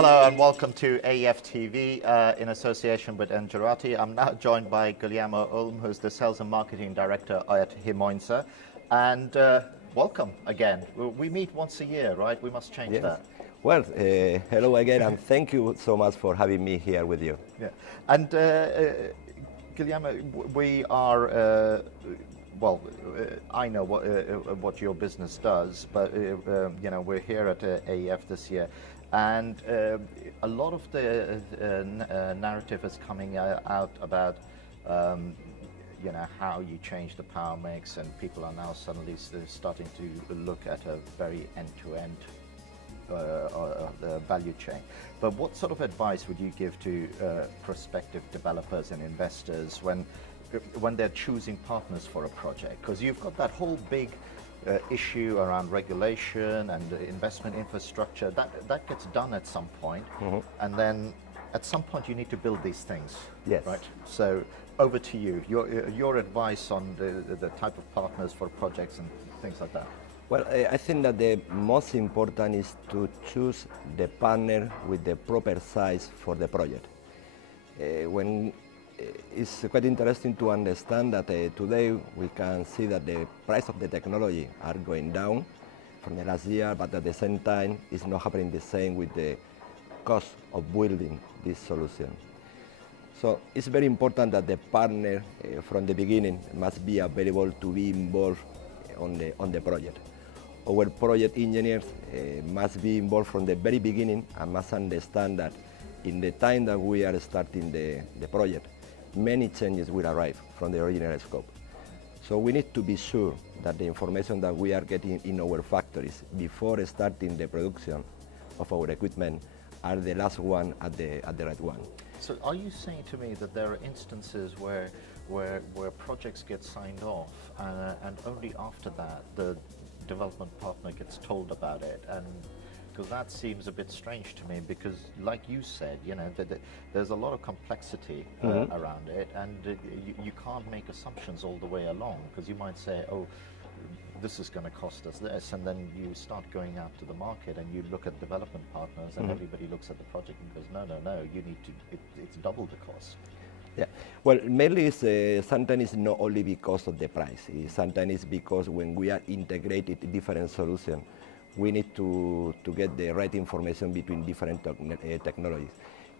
Hello and welcome to AEF TV in association with Engerati. I'm now joined by Guillermo Elum, who's the Sales and Marketing Director at Himoinsa. And welcome again. We meet once a year, right? We must change that. Well, hello again, and thank you so much for having me here with you. Yeah. And Guillermo, we are, I know what your business does, but you know, we're here at AEF this year. And a lot of the narrative is coming out about you know, how you change the power mix, and people are now suddenly starting to look at a very end-to-end value chain. But what sort of advice would you give to prospective developers and investors when they're choosing partners for a project? Because you've got that whole big issue around regulation and investment infrastructure that gets done at some point, and then at some point you need to build these things. Yes. Right. So over to you. Your advice on the type of partners for projects and things like that. Well, I think that the most important is to choose the partner with the proper size for the project. It's quite interesting to understand that today we can see that the price of the technology are going down from the last year, but at the same time it's not happening the same with the cost of building this solution. So it's very important that the partner from the beginning must be available to be involved on the project. Our project engineers must be involved from the very beginning and must understand that in the time that we are starting the project, many changes will arrive from the original scope. So we need to be sure that the information that we are getting in our factories before starting the production of our equipment are the last one at the right one. So are you saying to me that there are instances where projects get signed off and only after that the development partner gets told about it? And because that seems a bit strange to me, because like you said, you know, there's a lot of complexity around it, and you can't make assumptions all the way along, because you might say, oh, this is going to cost us this, and then you start going out to the market and you look at development partners and everybody looks at the project and goes, no, you need to, it's double the cost. Yeah, well, mainly it's, sometimes it's not only because of the price. Sometimes it's because when we are integrated different solutions, we need to get the right information between different technologies.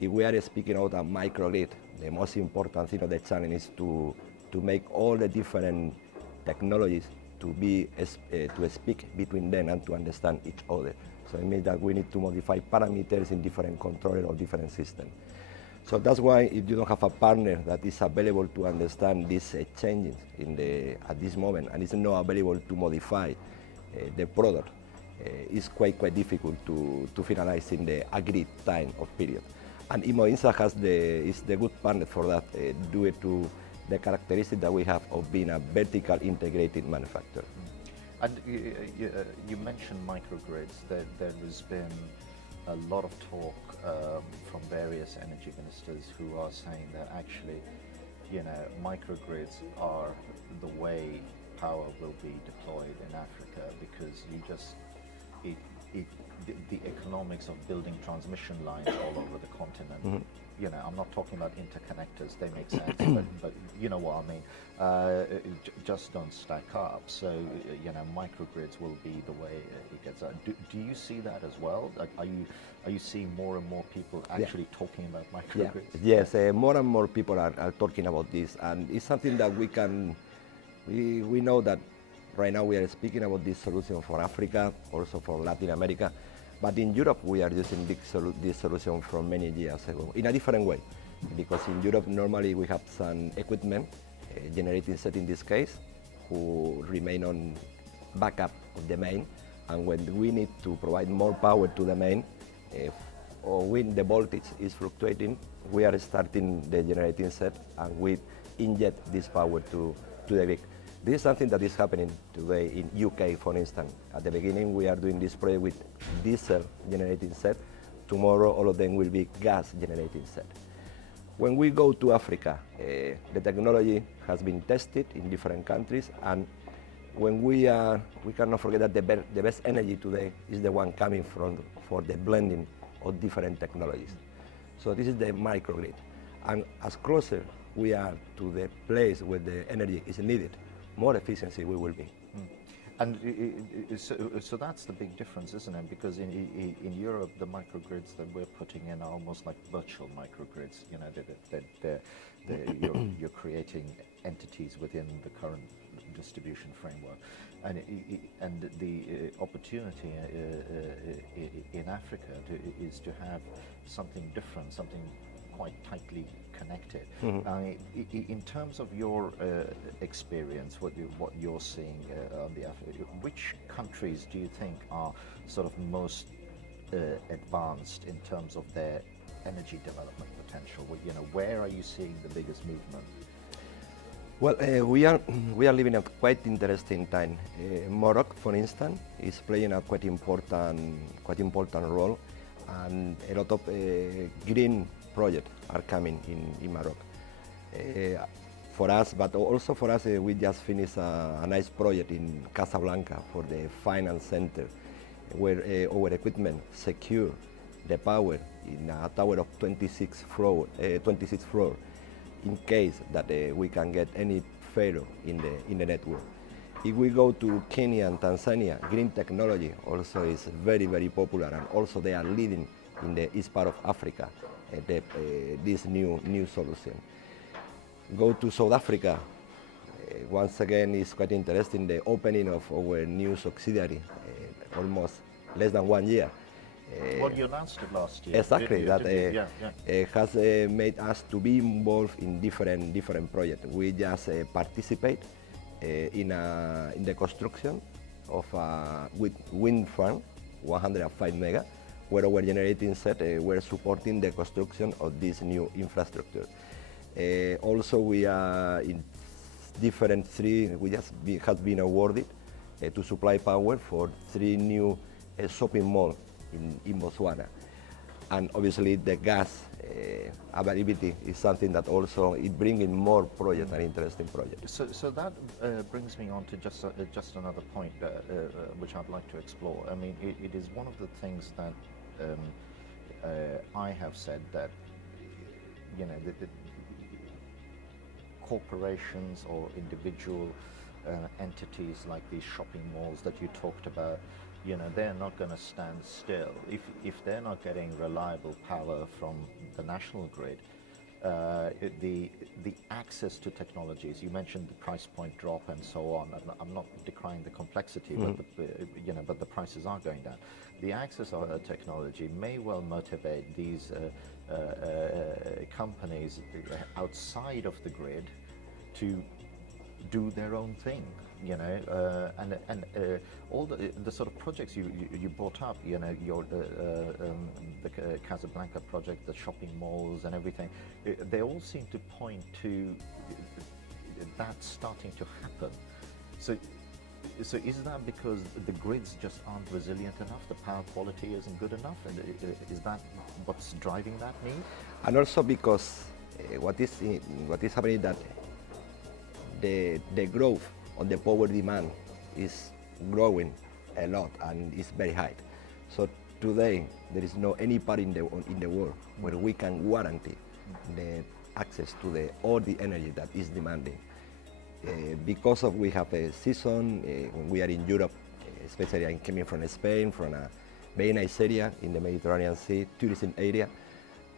If we are speaking about a microgrid, the most important thing of the challenge is to make all the different technologies to speak between them and to understand each other. So it means that we need to modify parameters in different controllers or different systems. So that's why if you don't have a partner that is available to understand these changes at this moment, and is not available to modify the product, it's quite difficult to finalize in the agreed time of period. And Himoinsa is the good partner for that, due to the characteristic that we have of being a vertical integrated manufacturer. And you mentioned microgrids. There has been a lot of talk from various energy ministers who are saying that actually, you know, microgrids are the way power will be deployed in Africa, because you just, the economics of building transmission lines all over the continent, you know, I'm not talking about interconnectors, they make sense, but you know what I mean, just don't stack up. So, you know, microgrids will be the way it gets out. Do you see that as well? Are you seeing more and more people actually talking about microgrids? Yes, more and more people are talking about this, and it's something that we know that right now we are speaking about this solution for Africa, also for Latin America, but in Europe we are using this solution from many years ago in a different way, because in Europe normally we have some equipment, generating set in this case, who remain on backup of the main, and when we need to provide more power to the main, or when the voltage is fluctuating, we are starting the generating set and we inject this power to the grid. This is something that is happening today in UK, for instance. At the beginning, we are doing this project with diesel generating set. Tomorrow, all of them will be gas generating set. When we go to Africa, the technology has been tested in different countries, and when we cannot forget that the best energy today is the one coming for the blending of different technologies. So this is the microgrid. And as closer we are to the place where the energy is needed, more efficiency we will be. And so that's the big difference, isn't it? Because in Europe, the microgrids that we're putting in are almost like virtual microgrids. You know, you're creating entities within the current distribution framework, and the opportunity in Africa is to have something different, something quite tightly connected. In terms of your experience, what you're seeing on the which countries do you think are sort of most advanced in terms of their energy development potential? You know, where are you seeing the biggest movement? Well, we are living a quite interesting time. Morocco, for instance, is playing a quite important role, and a lot of green projects are coming in Morocco. For us, but also for us, we just finished a nice project in Casablanca for the finance center, where our equipment secure the power in a tower of 26 floor, in case that we can get any failure in the network. If we go to Kenya and Tanzania, green technology also is very, very popular, and also they are leading in the east part of Africa this new solution. Go to South Africa, once again is quite interesting, the opening of our new subsidiary, almost less than 1 year. Well, you announced it last year. Exactly, that has made us to be involved in different projects. We just participate in the construction of a wind farm, 105 mega, where our generating set we're supporting the construction of this new infrastructure. Also, we are in we just have been awarded to supply power for 3 new shopping malls in Botswana. And obviously the gas availability is something that also is bringing more projects and interesting projects. So that brings me on to just another point which I'd like to explore. I mean, it is one of the things that I have said that, you know, the corporations or individual entities like these shopping malls that you talked about, you know, they're not going to stand still. If they're not getting reliable power from the national grid, the access to technologies, you mentioned the price point drop and so on. I'm not decrying the complexity, but the prices are going down. The access of technology may well motivate these companies outside of the grid to do their own thing, you know, and all the sort of projects you brought up, you know, the Casablanca project, the shopping malls and everything, they all seem to point to that starting to happen. So is that because the grids just aren't resilient enough, the power quality isn't good enough, and is that what's driving that need? And also because what is happening that the growth on the power demand is growing a lot and is very high. So today there is no any part in the world where we can guarantee the access to all the energy that is demanding. Because of we have a season when we are in Europe, especially I'm coming from Spain, from a very nice area in the Mediterranean Sea, tourism area,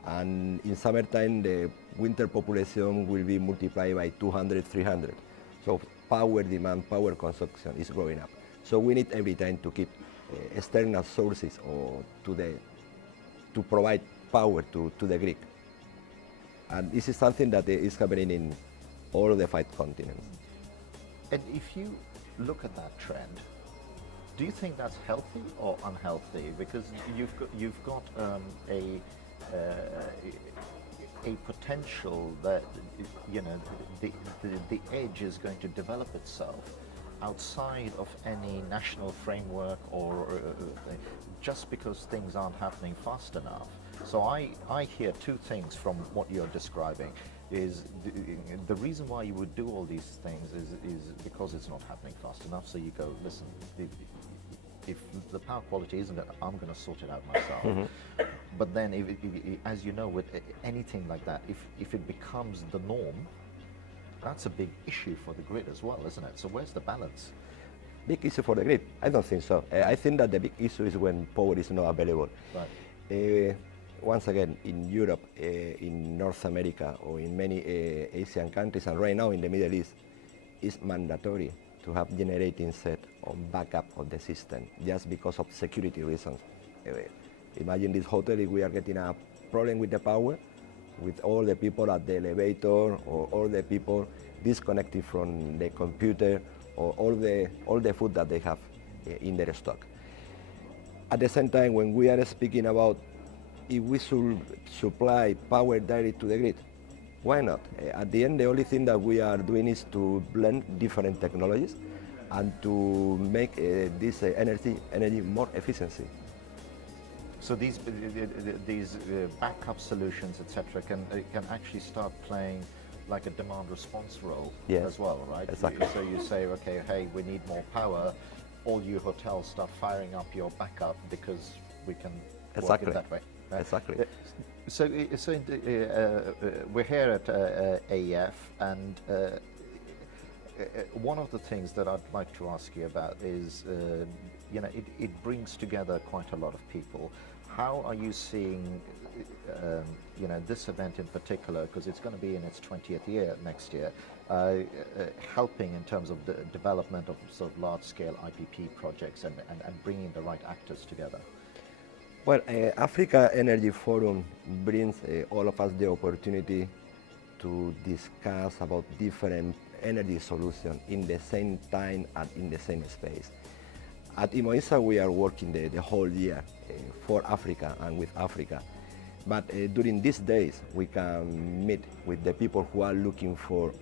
and in summertime the winter population will be multiplied by 200, 300. So power demand, power consumption is growing up. So we need every time to keep external sources or to provide power to the grid. And this is something that is happening in all of the 5 continents. And if you look at that trend, do you think that's healthy or unhealthy? Because you've got a potential that, you know, the edge is going to develop itself outside of any national framework or just because things aren't happening fast enough. So I hear 2 things from what you're describing. Is the reason why you would do all these things is because it's not happening fast enough. So you go, listen, if the power quality isn't, I'm going to sort it out myself. But then, as you know, with anything like that, if it becomes the norm, that's a big issue for the grid as well, isn't it? So where's the balance? Big issue for the grid? I don't think so. I think that the big issue is when power is not available. Right. Once again, in Europe, in North America, or in many Asian countries, and right now in the Middle East, it's mandatory to have generating set on backup of the system, just because of security reasons. Imagine this hotel, if we are getting a problem with the power, with all the people at the elevator, or all the people disconnected from the computer, or all the food that they have in their stock. At the same time, when we are speaking about if we should supply power directly to the grid, why not? At the end, the only thing that we are doing is to blend different technologies and to make this energy more efficiency. So these backup solutions, etc., can actually start playing like a demand response role as well, right? Exactly. So you say, okay, hey, we need more power. All you hotels start firing up your backup because we can work it that way. Right? Exactly. So we're here at AEF, and one of the things that I'd like to ask you about is, it brings together quite a lot of people. How are you seeing, this event in particular, because it's going to be in its 20th year next year, helping in terms of the development of sort of large-scale IPP projects and bringing the right actors together? Well, Africa Energy Forum brings all of us the opportunity to discuss about different energy solutions in the same time and in the same space. At Himoinsa, we are working the whole year for Africa and with Africa. But during these days, we can meet with the people who are looking for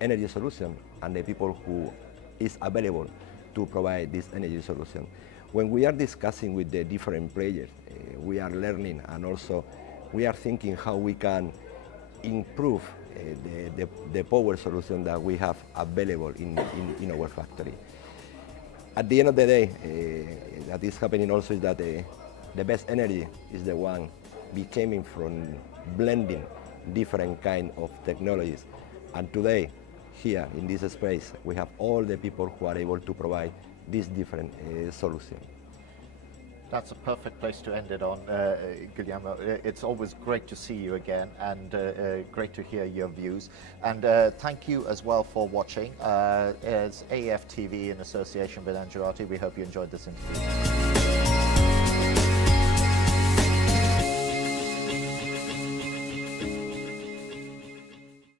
energy solution and the people who is available to provide this energy solution. When we are discussing with the different players, we are learning, and also we are thinking how we can improve the power solution that we have available in our factory. At the end of the day, that is happening also is that the best energy is the one becoming from blending different kind of technologies. And today, here in this space, we have all the people who are able to provide these different solutions. That's a perfect place to end it on, Guillermo. It's always great to see you again, and great to hear your views. And thank you as well for watching. As AEF TV in association with Angelati, we hope you enjoyed this interview.